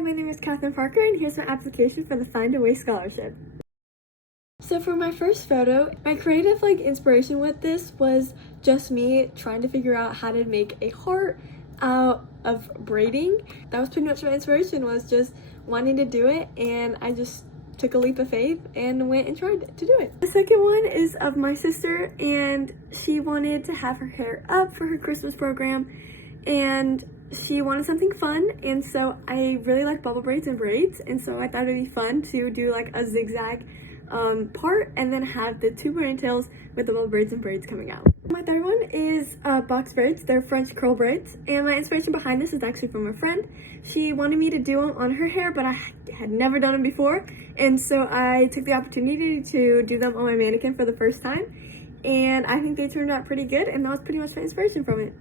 my name is Katherine Parker, and here's my application for the Find a Way Scholarship. So for my first photo, my creative inspiration with this was just me trying to figure out how to make a heart out of braiding. That was pretty much my inspiration, was just wanting to do it, and I just took a leap of faith and went and tried to do it. The second one is of my sister, and she wanted to have her hair up for her Christmas program, and she wanted something fun, and so I really like bubble braids and braids, and so I thought it'd be fun to do like a zigzag part and then have the two ponytails with the bubble braids and braids coming out. My third one is box braids. They're French curl braids, and my inspiration behind this is actually from a friend. She wanted me to do them on her hair, but I had never done them before, and so I took the opportunity to do them on my mannequin for the first time, and I think they turned out pretty good, and that was pretty much my inspiration from it.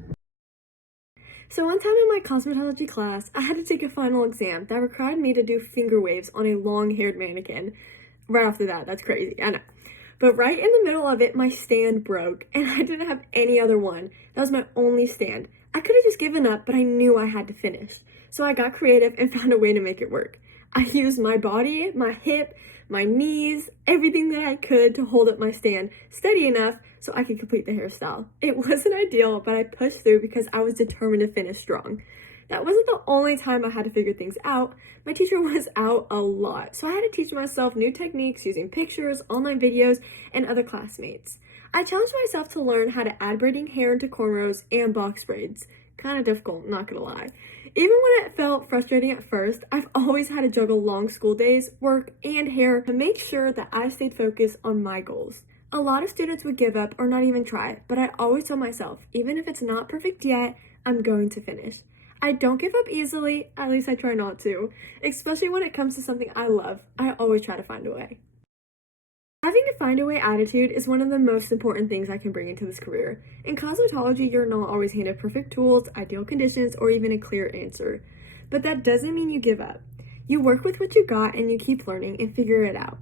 So one time in my cosmetology class, I had to take a final exam that required me to do finger waves on a long-haired mannequin. Right after that, that's crazy, I know. But right in the middle of it, my stand broke, and I didn't have any other one. That was my only stand. I could have just given up, but I knew I had to finish. So I got creative and found a way to make it work. I used my body, my hip, my knees, everything that I could to hold up my stand steady enough so I could complete the hairstyle. It wasn't ideal, but I pushed through because I was determined to finish strong. That wasn't the only time I had to figure things out. My teacher was out a lot, so I had to teach myself new techniques using pictures, online videos, and other classmates. I challenged myself to learn how to add braiding hair into cornrows and box braids. Kind of difficult, not gonna lie. Even when it felt frustrating at first, I've always had to juggle long school days, work, and hair to make sure that I stayed focused on my goals. A lot of students would give up or not even try, but I always tell myself, even if it's not perfect yet, I'm going to finish. I don't give up easily, at least I try not to, especially when it comes to something I love. I always try to find a way. Having a find a way attitude is one of the most important things I can bring into this career. In cosmetology, you're not always handed perfect tools, ideal conditions, or even a clear answer. But that doesn't mean you give up. You work with what you got and you keep learning and figure it out.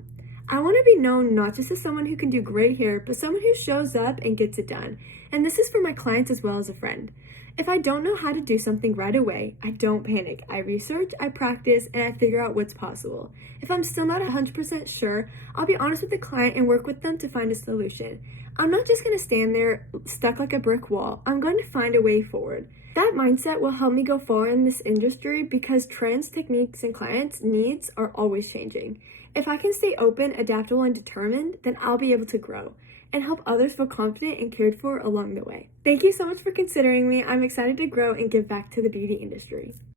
I want to be known not just as someone who can do great hair, but someone who shows up and gets it done. And this is for my clients as well as a friend. If I don't know how to do something right away, I don't panic. I research, I practice, and I figure out what's possible. If I'm still not 100% sure, I'll be honest with the client and work with them to find a solution. I'm not just going to stand there stuck like a brick wall. I'm going to find a way forward. That mindset will help me go far in this industry because trends, techniques, and clients' needs are always changing. If I can stay open, adaptable, and determined, then I'll be able to grow and help others feel confident and cared for along the way. Thank you so much for considering me. I'm excited to grow and give back to the beauty industry.